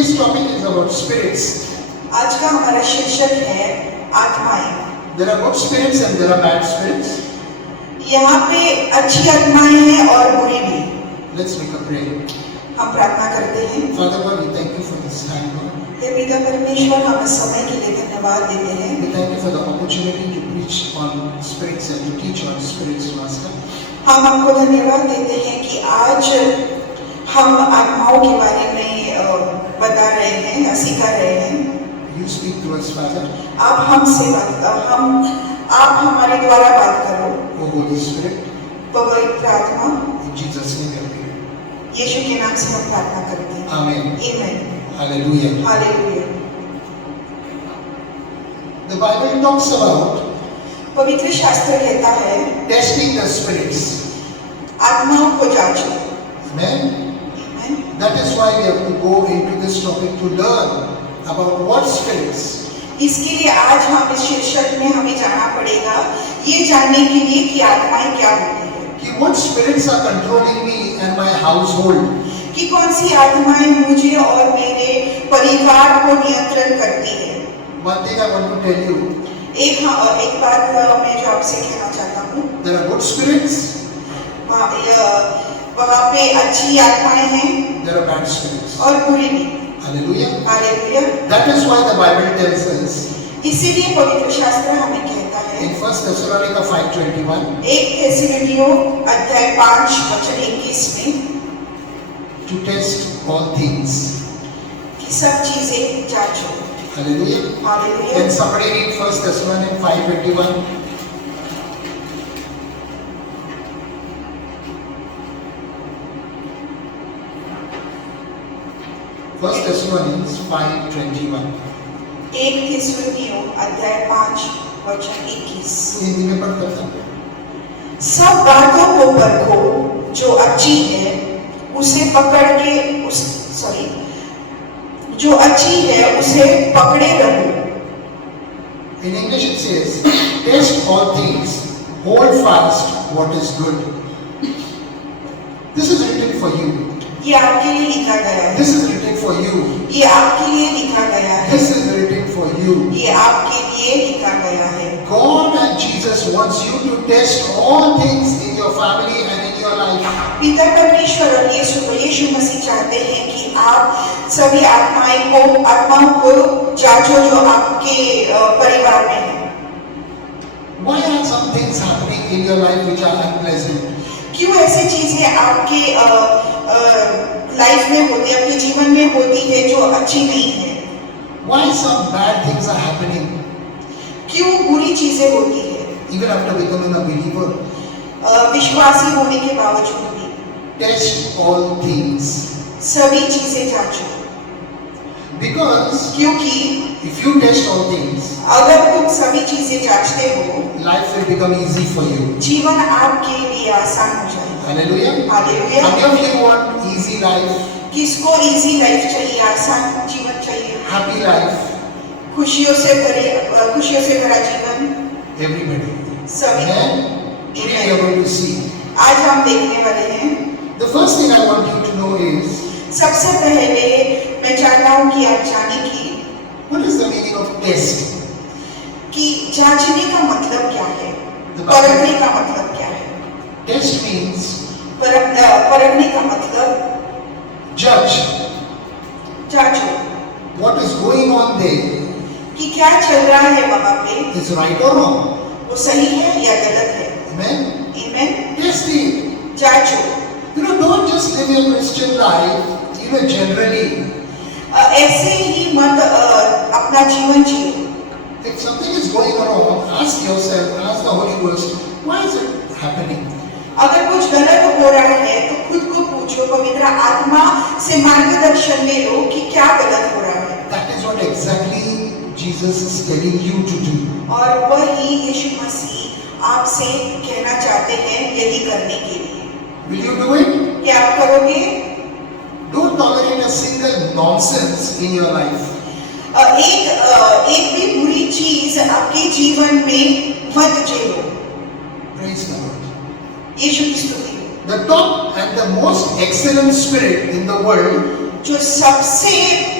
Today's topic is about spirits. आज का हमारा शीर्षक है आत्माएं। There are good spirits and there are bad spirits. यहाँ पे अच्छी आत्माएं हैं और बुरी भी। Let's make a prayer. हम प्रार्थना करते हैं। Father God, we thank you for this time, Lord. हे पिता परमेश्वर, हम इस समय के लिए धन्यवाद देते हैं। We thank you for the opportunity to preach on spirits and to teach on spirits, Master. हम आपको धन्यवाद देते हैं कि आज हम आत्माओं के बारे में बता रहे हैं या सिखा रहे हैं। You speak to us, Father. आप हमारे द्वारा बात करो। O Holy Spirit, पवित्र आत्मा, in Jesus' name we pray. यीशु के नाम से हम प्रार्थना करते हैं। Amen. आमीन। Hallelujah. Hallelujah. The Bible talks about पवित्र शास्त्र कहता है testing the spirits. आत्माओं को जांचो। Amen. आमीन। That is why we have to go into this topic to learn about what spirits. इसके लिए आज हम इस शीर्षक में हमें जाना पड़ेगा ये जानने के लिए कि आत्माएं क्या होती है, कि what spirits are controlling me and my household. कि कौन सी आत्माएं मुझे और मेरे परिवार को नियंत्रण करती है। One thing I want to tell you, एक बात मैं जो आपसे कहना चाहता हूँ, there are good spirits, वहाँ पे अच्छी आत्माएं हैं there are bad spirits. और बुरी भी। Hallelujah. Hallelujah. That is why the Bible tells us इसीलिए पवित्र शास्त्र हमें कहता है in 1 Thessalonica 5:21, 1 थिस्सलुनीकियों अध्याय 5 वचन 21 में to test all things. कि सब चीजें जांचो। Hallelujah. Hallelujah. Can somebody read 1 Thessalonica 5:21? First Thessalonians 5:21. 1 थिस्सलुनीकियों अध्याय 5 वचन 21। हिंदी में पढ़ सकता हूँ। सब बातों को परखो, जो अच्छी है उसे पकड़ के जो अच्छी है उसे पकड़े रहो। In English it says, test all things, hold fast what is good. This is written for you. ये आपके लिए लिखा गया है। This is written for you. ये आपके लिए लिखा गया है। This is written for you. ये आपके लिए लिखा गया है। God and Jesus wants you to test all things in your family and in your life. पिता परमेश्वर और यीशु मसीह चाहते हैं कि आप सभी आत्माओं को जांचो जो आपके परिवार में है। Why are some things happening in your life which are unpleasant? क्यों ऐसी चीजें आपके लाइफ में होती है, आपके जीवन में होती है जो अच्छी नहीं है? Why some bad things are happening? क्यों बुरी चीजें होती है Even after becoming a believer, विश्वासी होने के बावजूद भी? test all things. सभी चीजें जांचो, Because क्योंकि if you test all things, अगर तुम सभी चीजें जांचते हो life will become easy for you. जीवन आपके लिए आसान हो जाएगा। Hallelujah. Hallelujah. How many of you want easy life, किसको इजी लाइफ चाहिए, आसान जीवन चाहिए, happy life? खुशियों से भरा जीवन? Everybody. सभी। Amen. Today we are going to see. आज हम देखने वाले हैं। The first thing I want you to know is, सबसे पहले मैं चाहता हूँ कि आप जाने कि what is the meaning of test? जांचने का मतलब क्या है, परखने का मतलब क्या है। Test means परखने का मतलब judge जांचो what is going on there, कि क्या चल रहा है वहाँ पे, is right or wrong. वो सही है या गलत है। Amen. आमीन। Test it. जांचो। Don't just live your Christian life, generally. ऐसे ही मत अपना जीवन जियो। If something is going wrong, ask yourself, ask the Holy Ghost, why is it happening? अगर कुछ गलत हो रहा है तो खुद को पूछो, पवित्र आत्मा से मार्गदर्शन ले लो कि क्या गलत हो रहा है। That is what exactly Jesus is telling you to do. और वही यीशु मसीह आपसे कहना चाहते हैं यही करने के लिए। Will you do it? क्या आप करोगे? Don't tolerate a single nonsense in your life. एक भी बुरी चीज आपके जीवन में मत झेलो। Praise the Lord. यीशु की स्तुति हो। The top and the most excellent spirit in the world जो सबसे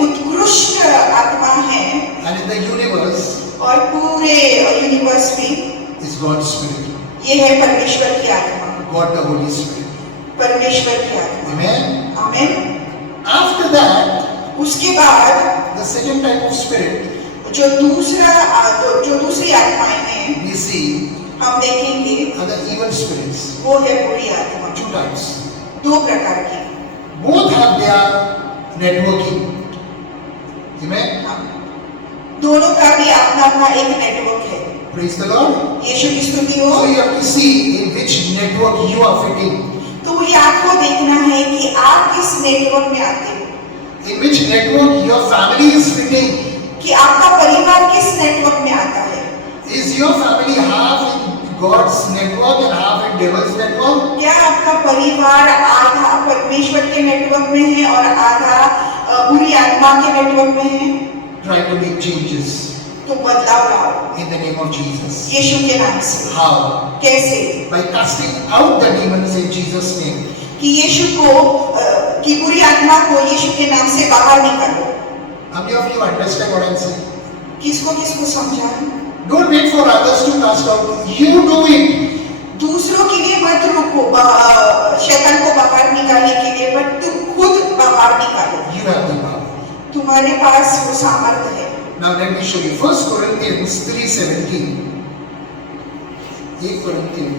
उत्कृष्ट आत्मा है and in the universe और पूरे यूनिवर्स में is God's Spirit. ये है परमेश्वर की आत्मा, God the Holy Spirit. परमेश्वर की आत्मा। Amen. आमीन। After that, उसके बाद the second type of spirit जो दूसरी आत्माएं हैं we see हम देखेंगे are the evil spirits. वो है बुरी आत्मा। Two types. दो प्रकार की। Both have their networking. Amen. दोनों का भी अपना अपना एक नेटवर्क है। Praise the Lord. यीशु की स्तुति हो। So you have to see in which network you are fitting. तो ये आपको देखना है कि आप किस नेटवर्क में आते हो, In which network your family is fitting. कि आपका परिवार किस नेटवर्क में आता है। Is your family half in God's network and half in devil's network? क्या आपका परिवार आधा परमेश्वर के नेटवर्क में है और आधा बुरी आत्मा के नेटवर्क में है? Try to make changes तो बदलाव लाओ in the name of Jesus. यीशु के नाम से। How? कैसे? By casting out the demons in Jesus' name. कि यीशु को कि बुरी आत्मा को यीशु के नाम से बाहर निकालो। How many of you understand what I'm saying? किसको किसको समझा? Don't wait for others to cast out. You do it. दूसरों के लिए मत रुको शैतान को बाहर निकालने के लिए, बट तुम खुद बाहर निकालो। You have the power. तुम्हारे पास वो सामर्थ्य है। Now let me show you. 1 Corinthians 3:17. 1 Corinthians.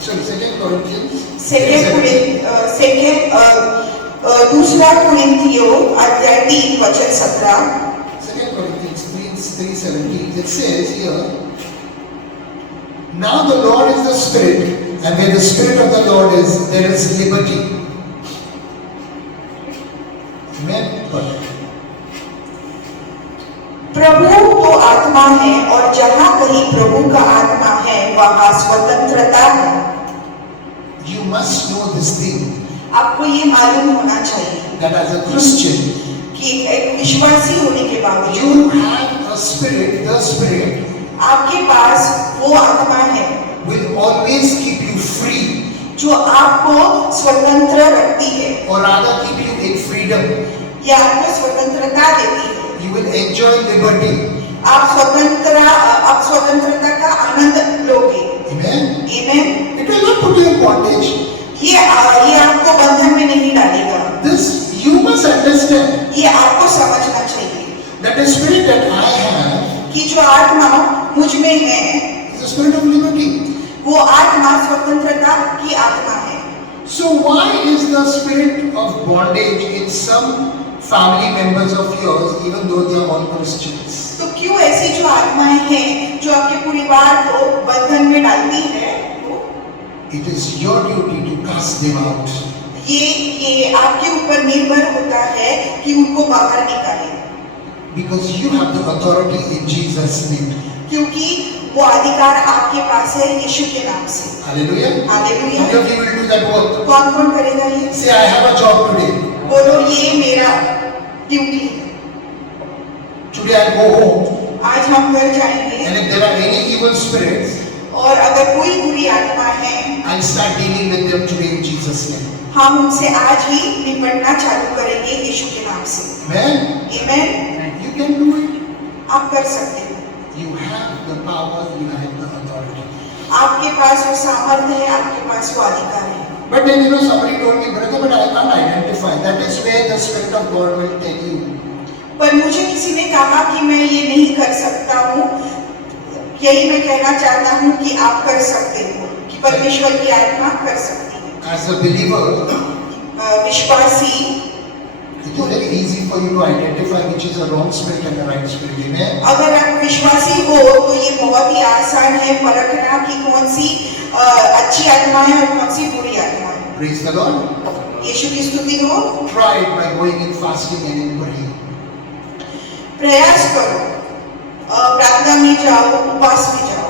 Sorry, 2 Corinthians. दूसरा कुरिन्थियों अध्याय 3 वचन 17। 2 Corinthians 3:17. It says here, now the Lord is the Spirit, and where the Spirit of the Lord is, there is liberty. Amen. प्रभु तो आत्मा है और जहाँ कहीं प्रभु का आत्मा है वहाँ स्वतंत्रता है। You must know this thing, आपको ये मालूम होना चाहिए that as a Christian, कि एक विश्वासी होने के बावजूद you have a spirit. The Spirit आपके पास वो आत्मा है will always keep you free, जो आपको स्वतंत्र रखती है, or rather keep you in freedom. या आपको स्वतंत्रता देती है। You will enjoy liberty. आप स्वतंत्रता का आनंद लोगे। Amen. Amen. It will not put you in bondage. ये आपको बंधन में नहीं डालेगा। This you must understand, ये आपको समझना चाहिए that the spirit that I have कि जो आत्मा मुझ में है is the spirit of liberty. वो आत्मा स्वतंत्रता की आत्मा है। So why is the spirit of bondage in some family members of yours, even though they are all Christians? तो क्यों ऐसी जो आत्माएं हैं जो आपके परिवार को बंधन में डालती है, It is your duty to cast them out. ये आपके ऊपर निर्भर होता है कि उनको बाहर निकालें, Because you have the authority in Jesus' name. क्योंकि वो अधिकार आपके पास है यीशु के नाम से। Hallelujah. Hallelujah. How many of you will do that work? कौन कौन करेगा ये? Say, I have a job today. बोलो ये मेरा ड्यूटी है। Today I go home, आज हम घर जाएंगे and if there are any evil spirits, और अगर कोई बुरी आत्मा है I'll start dealing with them today in Jesus' name. हम उनसे आज ही निपटना चालू करेंगे यीशु के नाम से। Amen. आमीन। You can do it. आप कर सकते हो। You have the power, you have the authority. आपके पास वो सामर्थ्य है, आपके पास वो अधिकार है। But then somebody told me, brother, but I can't identify. That is where the Spirit of God will tell you. पर मुझे किसी ने कहा कि मैं ये नहीं कर सकता हूँ। यही मैं कहना चाहता हूँ कि आप कर सकते हो, कि परमेश्वर की आत्मा कर सकती है। As a believer, विश्वासी, it is very easy for you to identify which is a wrong spirit and a right spirit. Amen. अगर आप विश्वासी हो तो ये बहुत ही आसान है परखना कि कौन सी अच्छी आत्मा है और कौन सी बुरी आत्मा है। Praise the Lord. यीशु की स्तुति हो। Try it by going in fasting and in praying. प्रयास करो, प्रार्थना में जाओ, उपवास में जाओ।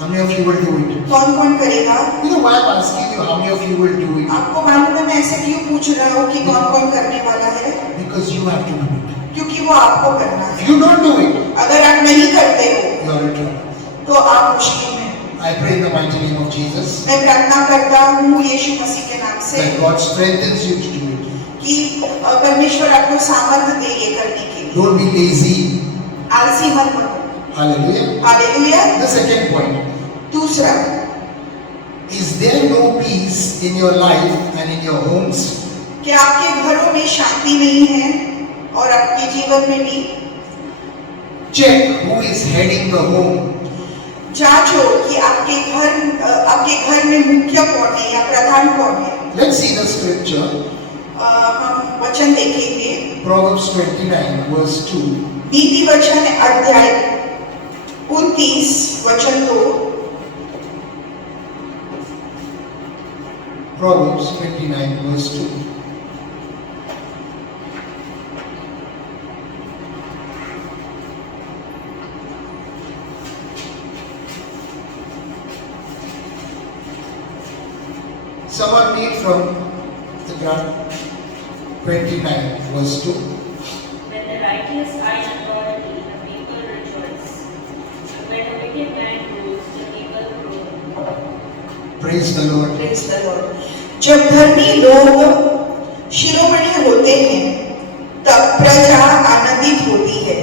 How many of you will do it? कौन कौन करेगा? You know why I'm asking you how many of you will do it? आपको मालूम है मैं ऐसे क्यों पूछ रहा हूँ कि कौन कौन करने वाला है? Because you have to do it. क्योंकि वो आपको करना है। If you don't do it, अगर आप नहीं करते हो you are in trouble. तो आप मुश्किल में। I pray in the mighty name of Jesus मैं प्रार्थना करता हूँ यीशु मसीह के नाम से that God strengthens you to do it. कि परमेश्वर आपको सामर्थ्य दे ये करने के लिए। Don't be lazy. आलसी मत बनो। Hallelujah. Hallelujah. The second point. दूसरा, Is there no peace in your life and in your homes? क्या आपके घरों में शांति नहीं है और आपके जीवन में भी? Check who is heading the home. जांचो कि आपके घर में मुख्य कौन है या प्रधान कौन है। Let's see the scripture. हम वचन देखेंगे। Proverbs 29 verse 2. नीति वचन अध्याय 29 वचन 2। Proverbs 29 verse 2. Someone read from the ground. 29 verse 2. When the righteous are in authority, the people rejoice. And when a wicked man rules, the people groan. Praise the Lord. Praise the Lord। जब धर्मी लोग शिरोमणि होते हैं तब प्रजा आनंदित होती है,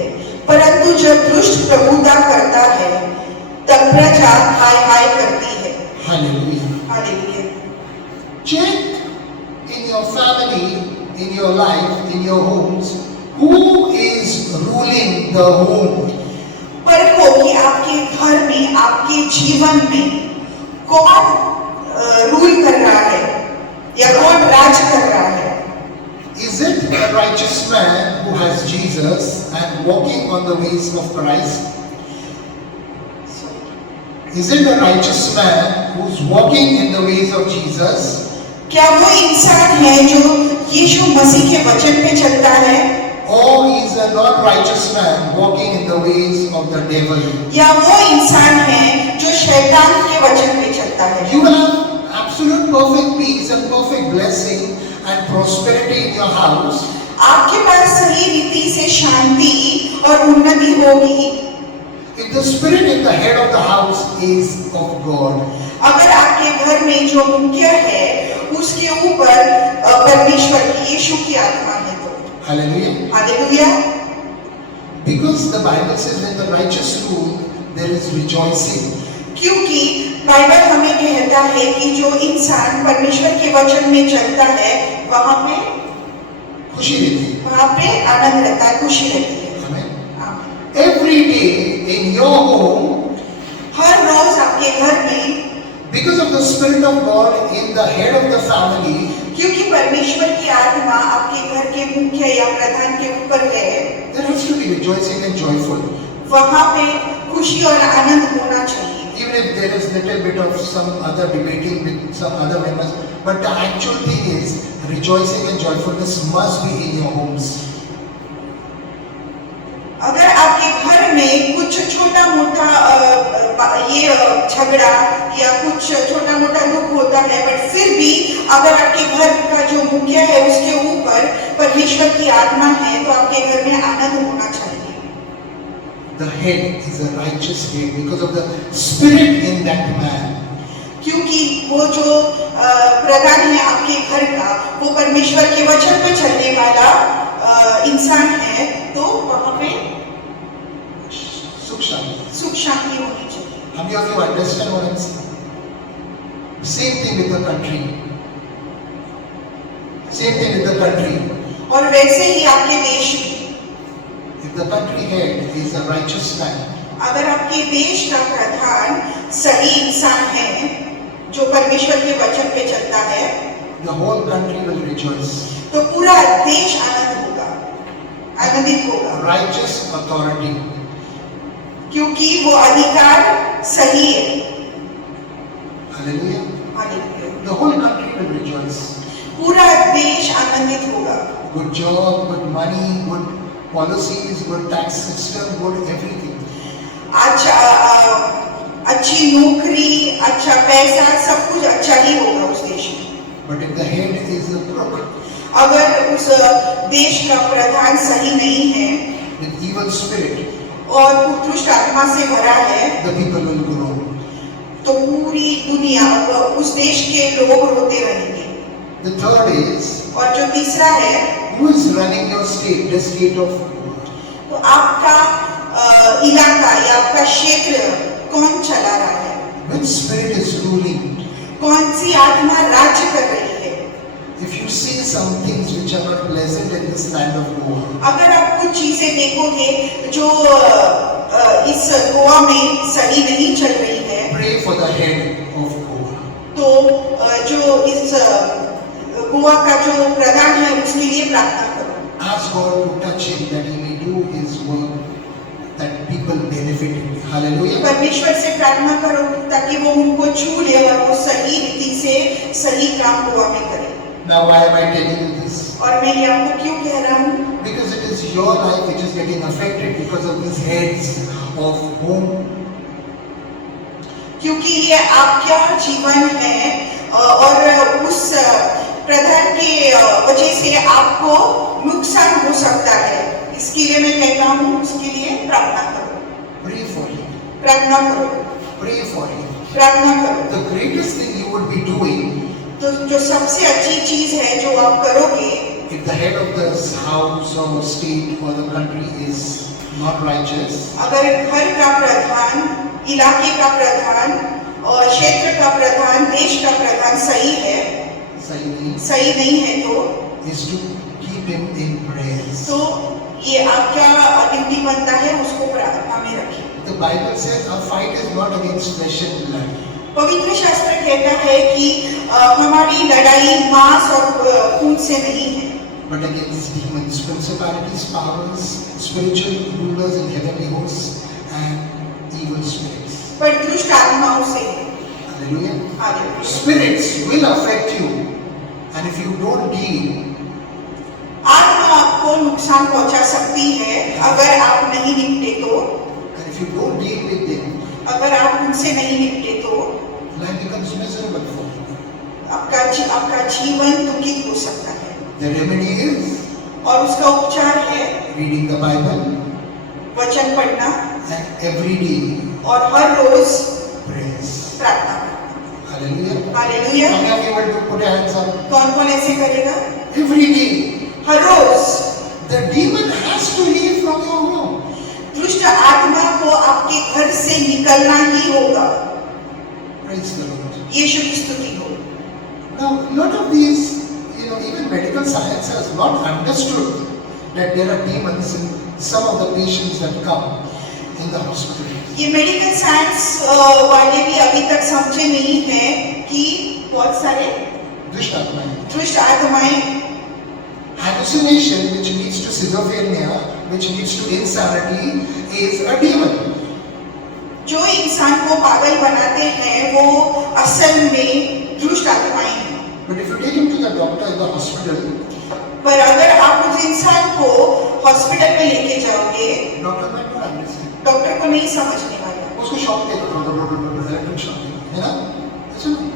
परंतु जब दुष्ट प्रभुता करता है तब प्रजा हाय हाय करती है। Hallelujah. Hallelujah. Check in your family, in your life, in your homes, who is ruling the home. परखो कि आपके घर में, आपके जीवन में कौन रूल कर रहा है या कौन राज कर रहा है। Is it a righteous man who has Jesus and walking on the ways of Christ? Is it a righteous man who's walking in the ways of Jesus? क्या वो इंसान है जो यीशु मसीह के वचन पे चलता है, Or is a non-righteous man walking in the ways of the devil? या वो इंसान है जो शैतान के वचन पे चलता है। You will have absolute perfect peace and perfect blessing and prosperity in your house आपके पास सही रीति से शांति और उन्नति होगी if the spirit in the head of the house is of God. अगर आपके घर में जो मुख्य है उसके ऊपर परमेश्वर की, यीशु की आत्मा है तो। Hallelujah. Hallelujah. Because the Bible says when the righteous rule, there is rejoicing. क्योंकि बाइबल हमें कहता है कि जो इंसान परमेश्वर के वचन में चलता है वहां पे खुशी रहती है. वहां पे आनंद रहता है, खुशी रहती है। Amen. आमीन। Every day in your home, हर रोज आपके घर में, because of the Spirit of God in the head of the family, क्योंकि परमेश्वर की आत्मा आपके घर के मुख्य या प्रधान के ऊपर है, there has to be rejoicing and joyful. वहां पे खुशी और आनंद होना चाहिए। Even if there is little bit of some other debating with some other members, but the actual thing is rejoicing and joyfulness must be in your homes. अगर आपके घर में कुछ छोटा मोटा ये झगड़ा या कुछ छोटा मोटा दुख होता है, बट फिर भी अगर आपके घर का जो मुखिया है उसके ऊपर परमेश्वर की आत्मा है तो आपके घर में आनंद होना चाहिए। The head is a righteous head because of the spirit in that man. क्योंकि वो जो प्रधान है आपके घर का, वो परमेश्वर के वचन पे चलने वाला इंसान है, तो वहां पे सुख शांति होनी चाहिए। How many of you understand what I'm saying? Same thing with the country. Same thing with the country. और वैसे ही आपके देश में, If the country head is a righteous man, अगर आपके देश का प्रधान सही इंसान है जो परमेश्वर के वचन पे चलता है, the whole country will rejoice. तो पूरा देश आनंदित होगा, Righteous authority. क्योंकि वो अधिकार सही है। Hallelujah. Hallelujah. The whole country will rejoice. पूरा देश आनंदित होगा। Good job, good money, good policies, good tax system, good everything. अच्छी नौकरी, अच्छा पैसा, सब कुछ अच्छा ही होगा उस देश में। But if the head is a crook, अगर उस देश का प्रधान सही नहीं है with evil spirit, और दुष्ट आत्मा से भरा है, the people will grow. तो पूरी दुनिया उस देश के लोग रोते रहेंगे। The third is और जो तीसरा है, Who is running your state, the state of तो आपका इलाका या आपका क्षेत्र कौन चला रहा है? which spirit is ruling? कौन सी आत्मा राज्य कर रही है? If you see some things which are not pleasant in this land of Goa, अगर आप कुछ चीजें देखोगे जो इस गोवा में सही नहीं चल रही है, pray for the head of Goa. तो जो इस गोवा का जो प्रधान है उसके लिए प्रार्थना करो। Ask God to touch him that he may do his work that people benefit. Hallelujah. परमेश्वर से प्रार्थना करो ताकि वो उनको छू ले और वो सही रीति से सही काम गोवा में करे। Now why am I telling you this? और मैं ये आपको क्यों कह रहा हूँ? Because it is your life which is getting affected because of these heads of home. क्योंकि ये आपका जीवन है और उस प्रधान के वजह से आपको नुकसान हो सकता है। इसके लिए मैं कहता हूँ उसके लिए प्रार्थना करो। Pray for him. प्रार्थना करो। Pray for him. प्रार्थना करो। The greatest thing you would be doing तो जो सबसे अच्छी चीज है जो आप करोगे, if the head of the house or state or the country is not righteous, अगर घर का प्रधान, इलाके का प्रधान और क्षेत्र का प्रधान, देश का प्रधान सही है, सही नहीं है तो is to keep him in prayers. तो ये आपका ड्यूटी बनता है उसको प्रार्थना में रखें। The Bible says our fight is not against flesh and blood, पवित्र शास्त्र कहता है कि हमारी लड़ाई मांस और खून से नहीं है, but against demons, principalities, powers, spiritual rulers in heavenly hosts, and evil spirits. पर दुष्ट आत्माओं से है। Hallelujah. Hallelujah. Spirits will affect you, and if you don't deal, आत्मा आपको नुकसान पहुंचा सकती है अगर आप नहीं निपटे तो, and if you don't deal with them, अगर आप उनसे नहीं निपटे तो life becomes miserable for you. आपका जीवन दुखित हो सकता है। The remedy is और उसका उपचार है reading the Bible वचन पढ़ना and every day और हर रोज prayers. प्रार्थना करना। Hallelujah. Hallelujah. How many of you want to put your hands up? कौन कौन ऐसे करेगा? Every day. Her rose The demon has to leave from your home. दुष्ट आत्मा को आपके घर से निकलना ही होगा। Praise the Lord. यीशु की स्तुति हो। Now, lot of these, even medical science has not understood that there are demons in some of the patients that come in the hospital. ये मेडिकल साइंस वाले भी अभी तक समझे नहीं है कि बहुत सारे दुष्ट आत्माएं. दुष्ट आत्माएं Hallucination, which leads to schizophrenia, which leads to insanity, is a demon. जो इंसान को पागल बनाते हैं वो असल में दुष्ट आत्माएं हैं। But if you take him to the doctor in the hospital, पर अगर आप उस इंसान को हॉस्पिटल में लेके जाओगे, doctor might not understand. Doctor को नहीं समझने वाला। उसको शॉक देगा, इलेक्ट्रिक शॉक देगा, है ना? ऐसा नहीं.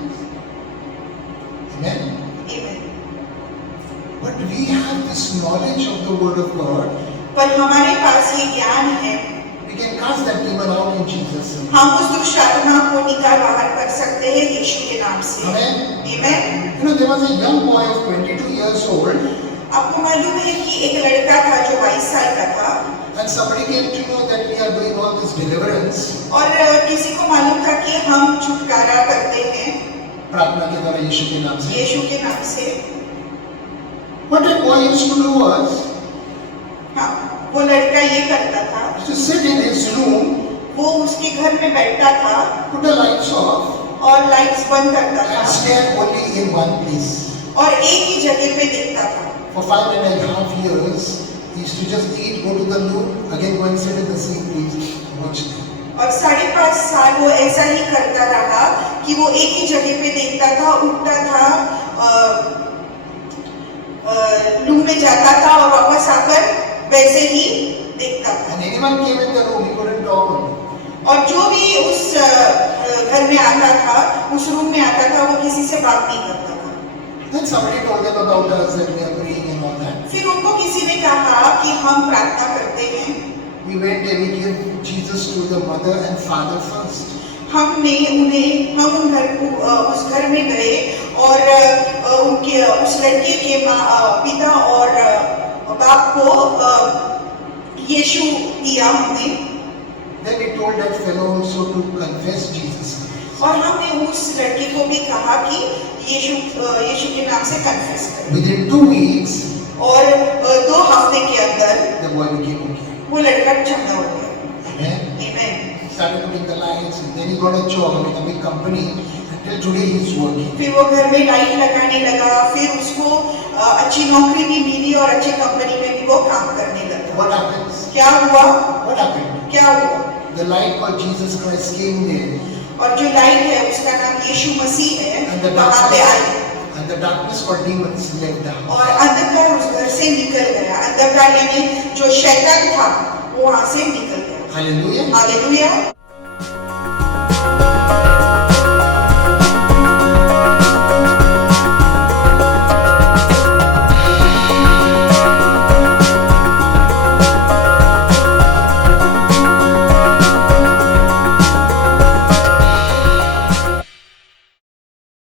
Amen. Amen. But we have this knowledge of the Word of God. पर हमारे पास ये ज्ञान है, We can cast that demon out in Jesus' name. हम उस दुष्ट आत्मा को निकाल बाहर कर सकते हैं यीशु के नाम से। Amen. Amen. There was a young boy of 22 years old, आपको मालूम है कि एक लड़का था जो 22 साल का था and somebody came to know that we are doing all this deliverance. और किसी को मालूम था कि हम छुटकारा करते हैं प्रार्थना के द्वारा यीशु के नाम से. यीशु के नाम से। What that boy used to do was हाँ, वो लड़का ये करता था, to sit in his room, वो उसके घर में बैठता था put the lights off, और लाइट्स बंद करता था and stare only in one place. और एक ही जगह पे देखता था। For 5.5 years, he used to just eat, go to the loo, again go and sit in the same place, watch them. और 5.5 साल वो ऐसा ही करता रहा कि वो एक ही जगह पे देखता था, उठता था, लू में जाता था और वापस आकर वैसे ही देखता था। And anyone came in the room, he couldn't talk only. और जो भी उस घर में आता था, उस रूम में आता था, वो किसी से बात नहीं करता था। Then somebody told them about us that we are praying and all that. फिर उनको किसी ने कहा कि हम प्रार्थना करते हैं। We went and we gave Jesus to the mother and father first. हम उस घर में गए और उनके उस लड़के के पिता और आपको यीशु दिया हमने, Then we told that fellow also to confess Jesus. और हमने उस लड़के को भी कहा कि यीशु के नाम से कन्फेस करें। Within 2 weeks, और 2 हफ्ते के अंदर the boy became okay. वो लड़का चंगा हो गया। Amen. आमीन। Started putting the lights, and then he got a job in a big company. Until today, he's working. फिर वो घर में लाइट लगाने लगा, फिर उसको अच्छी नौकरी भी मिली और अच्छी कंपनी में भी वो काम करने लगा। What happens? क्या हुआ? What happened? क्या हुआ? The light called Jesus Christ came there, और जो लाइट है उसका नाम यीशु मसीह है, and the वहाँ पे आई darkness, and the darkness called demons left out. और अंधकार उस घर से निकल गया। अंधकार यानी जो शैतान था वो वहाँ से निकल गया। Hallelujah. हालेलुया।